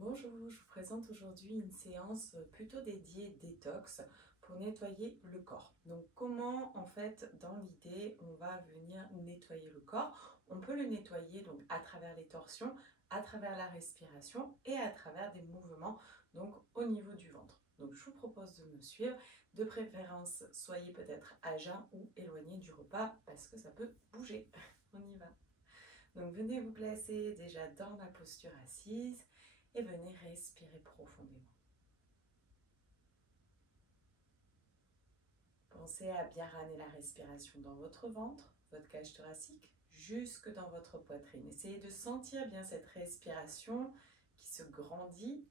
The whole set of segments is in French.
Bonjour, je vous présente aujourd'hui une séance plutôt dédiée détox pour nettoyer le corps. Donc comment en fait dans l'idée on va venir nettoyer le corps? On peut le nettoyer donc à travers les torsions, à travers la respiration et à travers des mouvements donc au niveau du ventre. Donc je vous propose de me suivre, de préférence soyez peut-être à jeun ou éloigné du repas parce que ça peut bouger. On y va. Donc venez vous placer déjà dans la posture assise et venez respirer profondément. Pensez à bien ramener la respiration dans votre ventre, votre cage thoracique, jusque dans votre poitrine. Essayez de sentir bien cette respiration qui se grandit,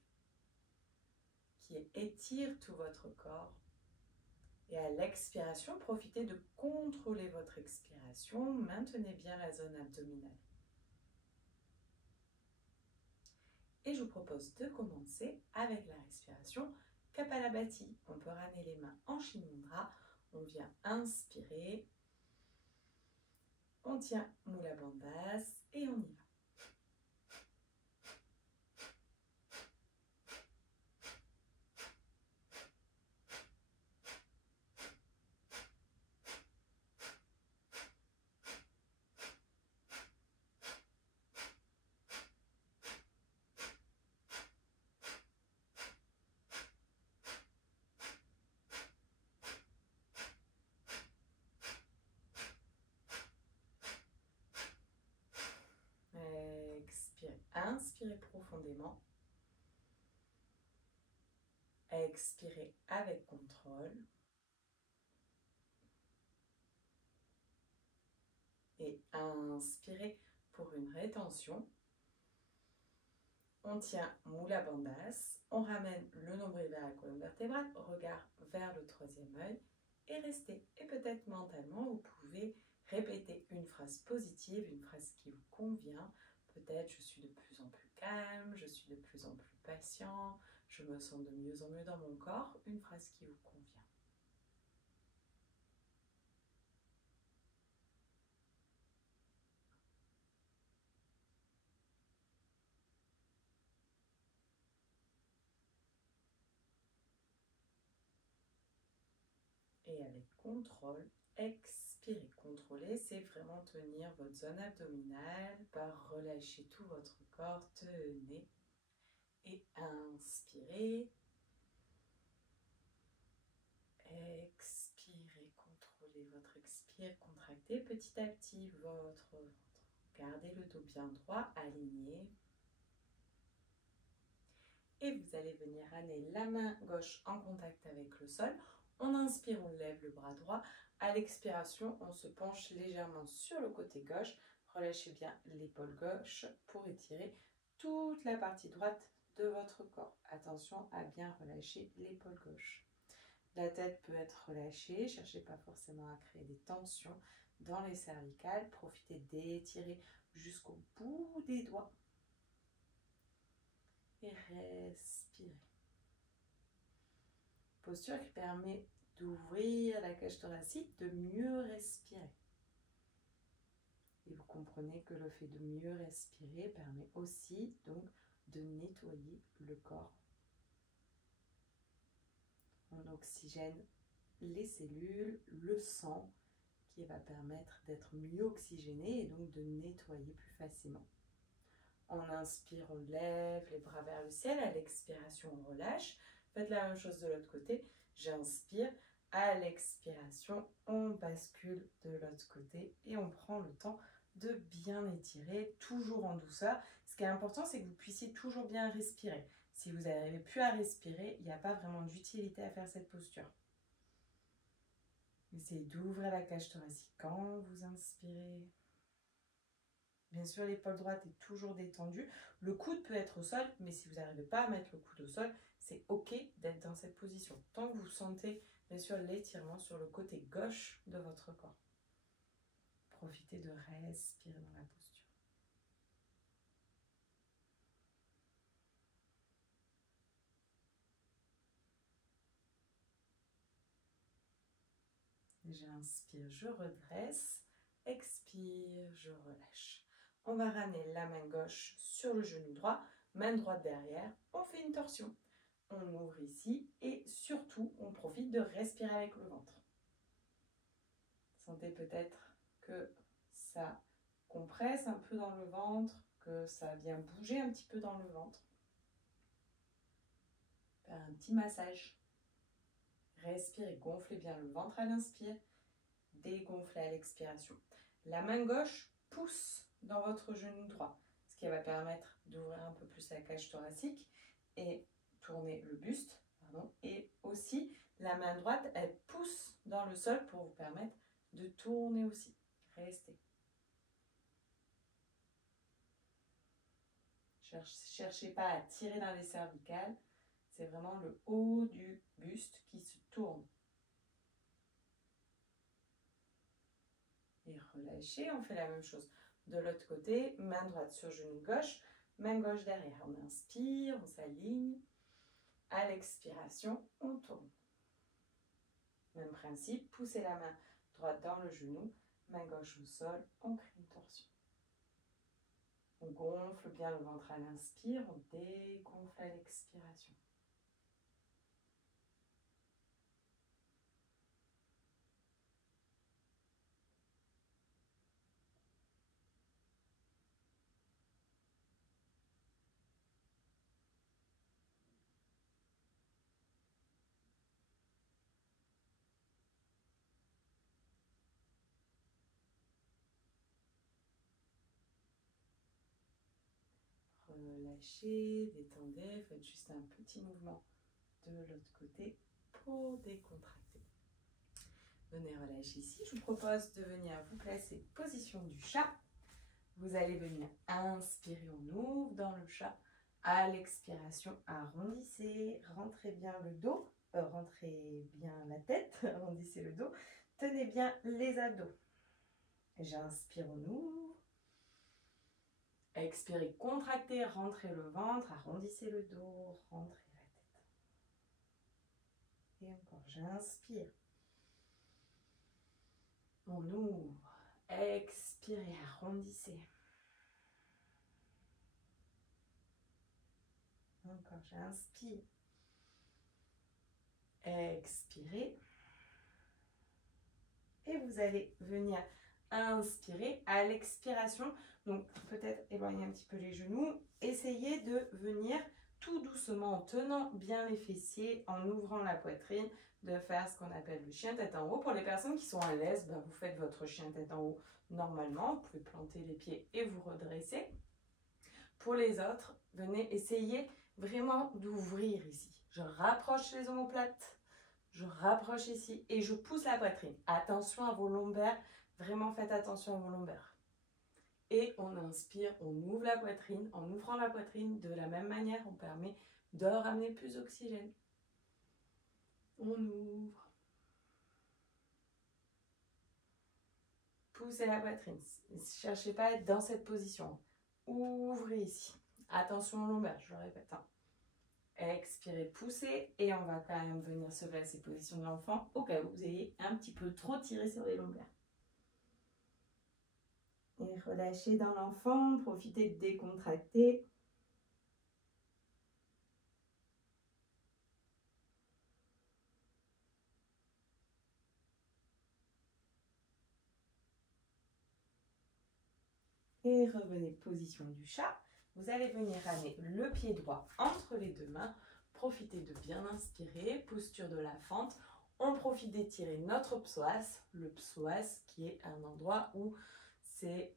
qui étire tout votre corps. Et à l'expiration, profitez de contrôler votre expiration. Maintenez bien la zone abdominale. Et je vous propose de commencer avec la respiration Kapalabhati. On peut ramener les mains en Shin Mudra. On vient inspirer. On tient Mula Bandhas et on y va. Expirez. Inspirez profondément. Expirez avec contrôle. Et inspirez pour une rétention. On tient Mula Bandhas. On ramène le nombril vers la colonne vertébrale. Regard vers le troisième œil. Et restez. Et peut-être mentalement, vous pouvez répéter une phrase positive, une phrase qui vous convient. Peut-être je suis de plus en plus calme, je suis de plus en plus patient, je me sens de mieux en mieux dans mon corps. Une phrase qui vous convient. Et avec contrôle, expirez. Contrôler, c'est vraiment tenir votre zone abdominale, pas relâcher tout votre corps. Tenez. Et inspirez. Expirez, contrôlez votre expire, contractez petit à petit votre ventre. Gardez le dos bien droit, aligné. Et vous allez venir amener la main gauche en contact avec le sol. On inspire, on lève le bras droit. À l'expiration, on se penche légèrement sur le côté gauche. Relâchez bien l'épaule gauche pour étirer toute la partie droite de votre corps. Attention à bien relâcher l'épaule gauche. La tête peut être relâchée. Cherchez pas forcément à créer des tensions dans les cervicales. Profitez d'étirer jusqu'au bout des doigts. Et respirez. Posture qui permet d'ouvrir la cage thoracique, de mieux respirer. Et vous comprenez que le fait de mieux respirer permet aussi donc de nettoyer le corps. On oxygène les cellules, le sang, qui va permettre d'être mieux oxygéné et donc de nettoyer plus facilement. On inspire, on lève les bras vers le ciel. À l'expiration, on relâche. Faites la même chose de l'autre côté. J'inspire. À l'expiration, on bascule de l'autre côté et on prend le temps de bien étirer, toujours en douceur. Ce qui est important, c'est que vous puissiez toujours bien respirer. Si vous n'arrivez plus à respirer, il n'y a pas vraiment d'utilité à faire cette posture. Essayez d'ouvrir la cage thoracique quand vous inspirez. Bien sûr, l'épaule droite est toujours détendue. Le coude peut être au sol, mais si vous n'arrivez pas à mettre le coude au sol, c'est OK d'être dans cette position. Tant que vous sentez, bien sûr, l'étirement sur le côté gauche de votre corps. Profitez de respirer dans la posture. J'inspire, je redresse. Expire, je relâche. On va ramener la main gauche sur le genou droit. main droite derrière, on fait une torsion. On ouvre ici et surtout, on profite de respirer avec le ventre. Sentez peut-être que ça compresse un peu dans le ventre, que ça vient bouger un petit peu dans le ventre. Faire un petit massage. Respirez, gonflez bien le ventre à l'inspire, dégonflez à l'expiration. La main gauche pousse dans votre genou droit, ce qui va permettre d'ouvrir un peu plus la cage thoracique et tourner le buste. Et aussi, la main droite, elle pousse dans le sol pour vous permettre de tourner aussi. Restez. Cherchez pas à tirer dans les cervicales. C'est vraiment le haut du buste qui se tourne. Et relâchez, on fait la même chose. De l'autre côté, main droite sur genou gauche, main gauche derrière. On inspire, on s'aligne. À l'expiration, on tourne. Même principe, poussez la main droite dans le genou, main gauche au sol, on crée une torsion. On gonfle bien le ventre à l'inspire, on dégonfle à l'expiration. Relâchez, détendez, faites juste un petit mouvement de l'autre côté pour décontracter. Venez relâcher ici. Je vous propose de venir vous placer position du chat. Vous allez venir inspirer, on ouvre dans le chat. À l'expiration, arrondissez, rentrez bien le dos, rentrez bien la tête, arrondissez le dos. Tenez bien les abdos. J'inspire, on ouvre. Expirez, contractez, rentrez le ventre, arrondissez le dos, rentrez la tête. Et encore, j'inspire. On ouvre. Expirez, arrondissez. Encore, j'inspire. Expirez. Et vous allez venir inspirer à l'expiration. Donc, peut-être éloigner un petit peu les genoux. Essayez de venir tout doucement en tenant bien les fessiers, en ouvrant la poitrine, de faire ce qu'on appelle le chien tête en haut. Pour les personnes qui sont à l'aise, vous faites votre chien tête en haut normalement. Vous pouvez planter les pieds et vous redresser. Pour les autres, venez essayer vraiment d'ouvrir ici. Je rapproche les omoplates, je rapproche ici et je pousse la poitrine. Attention à vos lombaires, vraiment faites attention à vos lombaires. Et on inspire, on ouvre la poitrine. En ouvrant la poitrine, de la même manière, on permet de ramener plus d'oxygène. On ouvre. Poussez la poitrine. Ne cherchez pas à être dans cette position. Ouvrez ici. Attention aux lombaires, je le répète. Expirez, poussez. Et on va quand même venir se placer position de l'enfant au cas où vous ayez un petit peu trop tiré sur les lombaires. Et relâchez dans l'enfant. Profitez de décontracter. Et revenez position du chat. Vous allez venir ramener le pied droit entre les deux mains. Profitez de bien inspirer, posture de la fente. On profite d'étirer notre psoas, le psoas qui est un endroit où c'est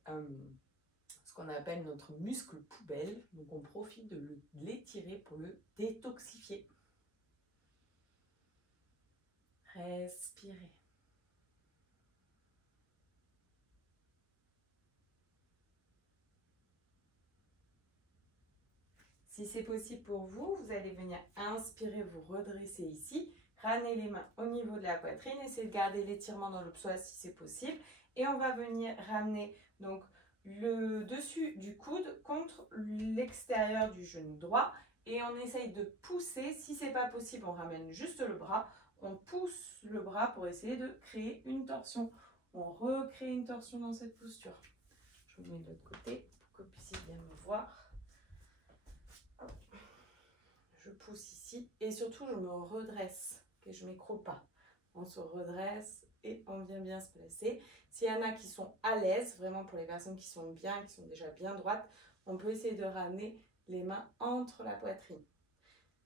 ce qu'on appelle notre muscle poubelle. Donc on profite de l'étirer pour le détoxifier. Respirez. Si c'est possible pour vous, vous allez venir inspirer, vous redresser ici, ramener les mains au niveau de la poitrine, essayez de garder l'étirement dans le psoas si c'est possible. Et on va venir ramener donc le dessus du coude contre l'extérieur du genou droit. Et on essaye de pousser, si c'est pas possible, on ramène juste le bras. On pousse le bras pour essayer de créer une torsion. On recrée une torsion dans cette posture. Je vous mets de l'autre côté pour que vous puissiez bien me voir. pousse ici et surtout je me redresse, que je ne m'écroule pas. On se redresse et on vient bien se placer. S'il y en a qui sont à l'aise, vraiment pour les personnes qui sont bien, qui sont déjà bien droites, on peut essayer de ramener les mains entre la poitrine.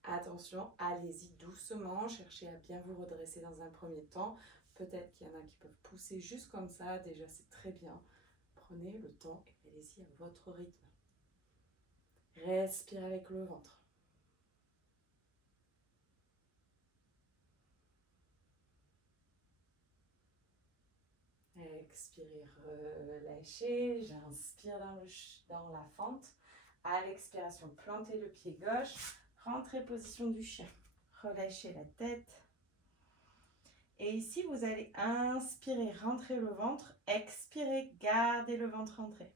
Attention, allez-y doucement, cherchez à bien vous redresser dans un premier temps. Peut-être qu'il y en a qui peuvent pousser juste comme ça, déjà c'est très bien. Prenez le temps et allez-y à votre rythme. Respirez avec le ventre. Expirez, relâchez. J'inspire dans la fente. À l'expiration, plantez le pied gauche. Rentrez position du chien. Relâchez la tête. Et ici, vous allez inspirer, rentrer le ventre. Expirez, gardez le ventre rentré.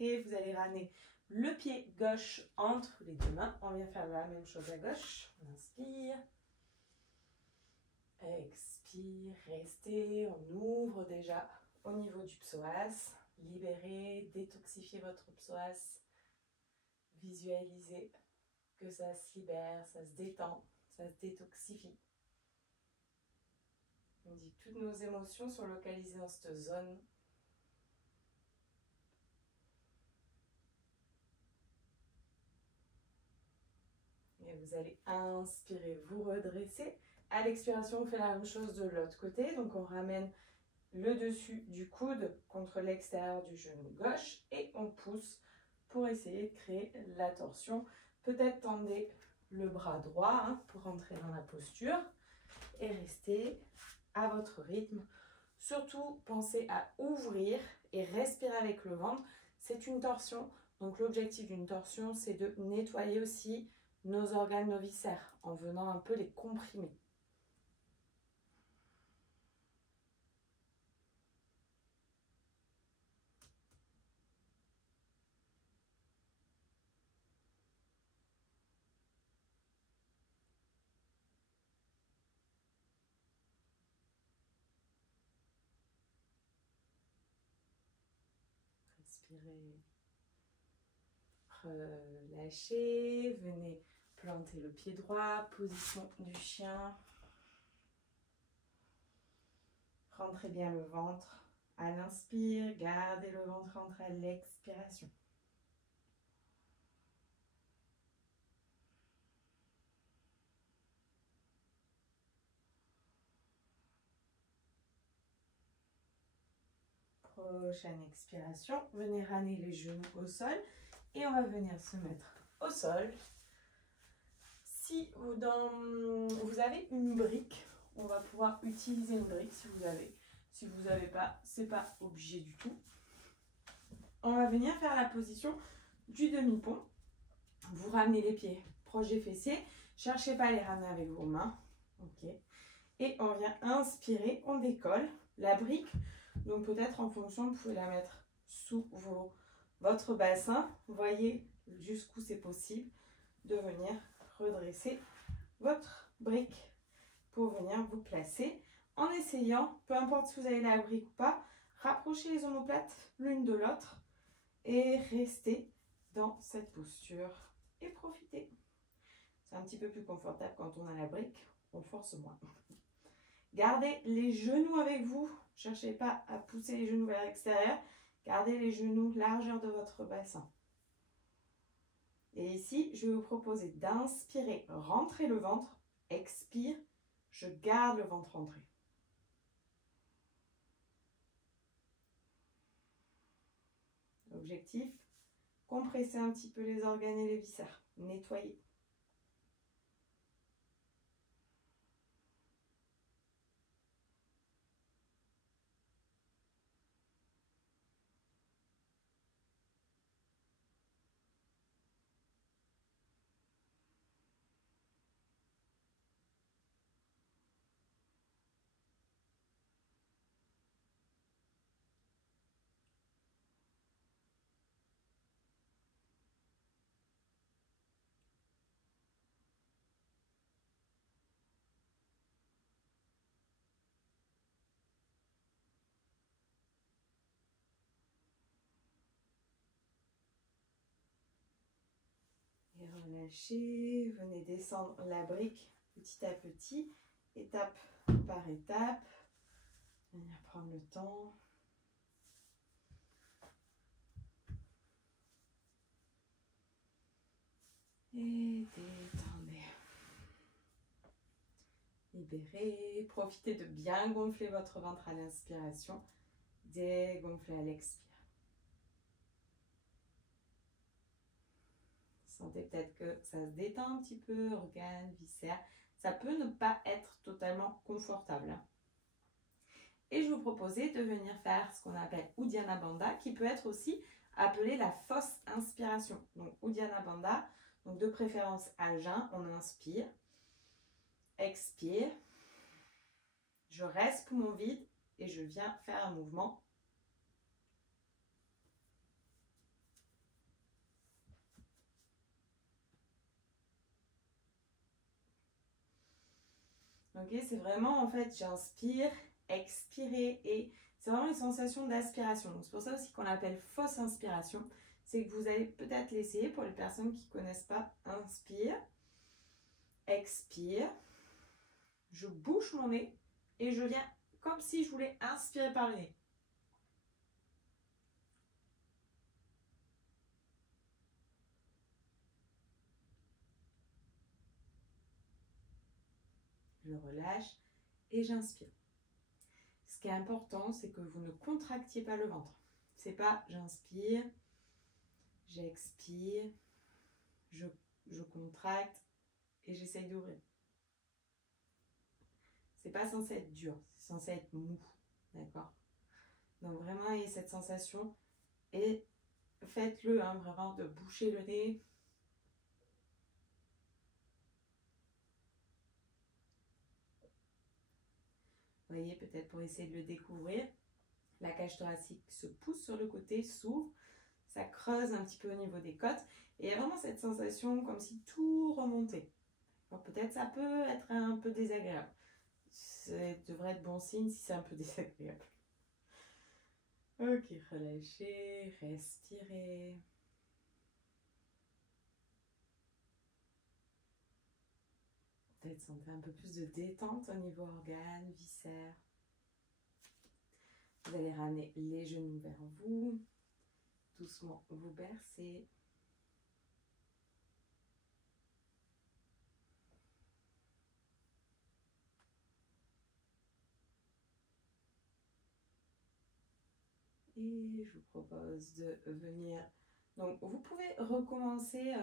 Et vous allez ramener le pied gauche entre les deux mains. On vient faire la même chose à gauche. On inspire. Expire, restez. On ouvre déjà au niveau du psoas. Libérez, détoxifiez votre psoas. Visualisez que ça se libère, ça se détend, ça se détoxifie. On dit que toutes nos émotions sont localisées dans cette zone. Et vous allez inspirer, vous redresser. À l'expiration, on fait la même chose de l'autre côté. Donc, on ramène le dessus du coude contre l'extérieur du genou gauche et on pousse pour essayer de créer la torsion. Peut-être tendez le bras droit pour entrer dans la posture et restez à votre rythme. Surtout, pensez à ouvrir et respirer avec le ventre. C'est une torsion. Donc, l'objectif d'une torsion, c'est de nettoyer aussi nos organes, nos viscères, en venant un peu les comprimer. Respirez. Relâchez. Venez planter le pied droit. Position du chien. Rentrez bien le ventre. À l'inspire, gardez le ventre entre à l'expiration. Prochaine expiration, venez ramener les genoux au sol et on va venir se mettre au sol. Si vous avez une brique, on va pouvoir utiliser une brique si vous avez. Si vous n'avez pas, c'est pas obligé du tout. On va venir faire la position du demi-pont. Vous ramenez les pieds proches des fessiers. Cherchez pas à les ramener avec vos mains. Ok. Et on vient inspirer, on décolle la brique. Donc peut-être en fonction, vous pouvez la mettre sous votre bassin. Vous voyez jusqu'où c'est possible de venir redresser votre brique pour venir vous placer. En essayant, peu importe si vous avez la brique ou pas, rapprochez les omoplates l'une de l'autre et restez dans cette posture et profitez. C'est un petit peu plus confortable quand on a la brique, on force moins. Gardez les genoux avec vous. Ne cherchez pas à pousser les genoux vers l'extérieur. Gardez les genoux largeur de votre bassin. Et ici, je vais vous proposer d'inspirer, rentrer le ventre. Expire, je garde le ventre rentré. Objectif, compresser un petit peu les organes et les viscères. Nettoyer. Et relâchez, venez descendre la brique petit à petit, étape par étape. Venir prendre le temps. Et détendez. Libérez. Profitez de bien gonfler votre ventre à l'inspiration. Dégonfler à l'expire. Sentez peut-être que ça se détend un petit peu, organes, viscères. Ça peut ne pas être totalement confortable. Et je vous proposais de venir faire ce qu'on appelle Uddiyana Bandha, qui peut être aussi appelée la fausse inspiration. Donc Uddiyana Bandha, donc de préférence à jeun, on inspire, expire, je reste poumon vide et je viens faire un mouvement. Ok, c'est vraiment en fait j'inspire, expirer et c'est vraiment une sensation d'aspiration. C'est pour ça aussi qu'on l'appelle fausse inspiration. C'est que vous allez peut-être l'essayer pour les personnes qui ne connaissent pas. Inspire, expire, je bouche mon nez et je viens comme si je voulais inspirer par le nez. Je relâche et j'inspire. Ce qui est important, c'est que vous ne contractiez pas le ventre. C'est pas j'inspire, j'expire, je contracte et j'essaye d'ouvrir. C'est pas censé être dur, c'est censé être mou. D'accord? Donc vraiment, ayez cette sensation et faites-le, hein, vraiment de boucher le nez. Vous voyez, peut-être pour essayer de le découvrir, la cage thoracique se pousse sur le côté, s'ouvre, ça creuse un petit peu au niveau des côtes et il y a vraiment cette sensation comme si tout remontait. Peut-être ça peut être un peu désagréable. Ça devrait être bon signe si c'est un peu désagréable. Ok, relâchez, respirez. Peut-être sentez un peu plus de détente au niveau organes, viscères. Vous allez ramener les genoux vers vous. Doucement vous bercez. Et je vous propose de venir. Donc, vous pouvez recommencer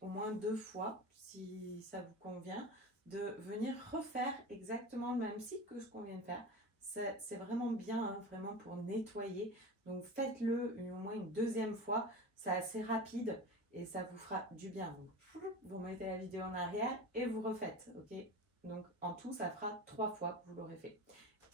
au moins 2 fois, si ça vous convient, de venir refaire exactement le même cycle que ce qu'on vient de faire. C'est vraiment bien, hein, vraiment pour nettoyer. Donc, faites-le au moins une 2e fois. C'est assez rapide et ça vous fera du bien. Donc, vous mettez la vidéo en arrière et vous refaites, ok? Donc, en tout, ça fera 3 fois que vous l'aurez fait.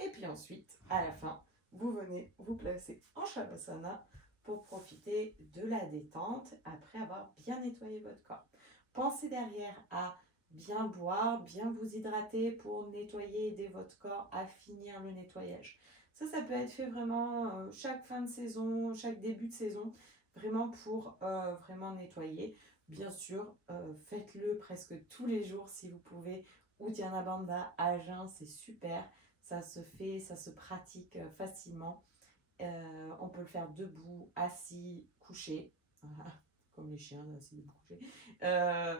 Et puis ensuite, à la fin, vous venez vous placer en Shavasana pour profiter de la détente après avoir bien nettoyé votre corps. Pensez derrière à bien boire, bien vous hydrater pour nettoyer, aider votre corps à finir le nettoyage. Ça peut être fait vraiment chaque fin de saison, chaque début de saison, vraiment pour vraiment nettoyer. Bien sûr, faites-le presque tous les jours si vous pouvez. Uddiyana Bandha à jeun, c'est super. Ça se fait, ça se pratique facilement. On peut le faire debout, assis, couché. Voilà. Comme les chiens, assis, debout, couché.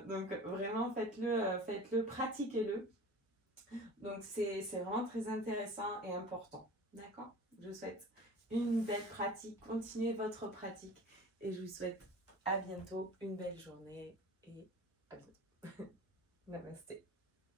Donc vraiment, faites-le, pratiquez-le. Donc c'est vraiment très intéressant et important. D'accord? Je vous souhaite une belle pratique. Continuez votre pratique. Et je vous souhaite à bientôt, une belle journée et à bientôt. Namasté.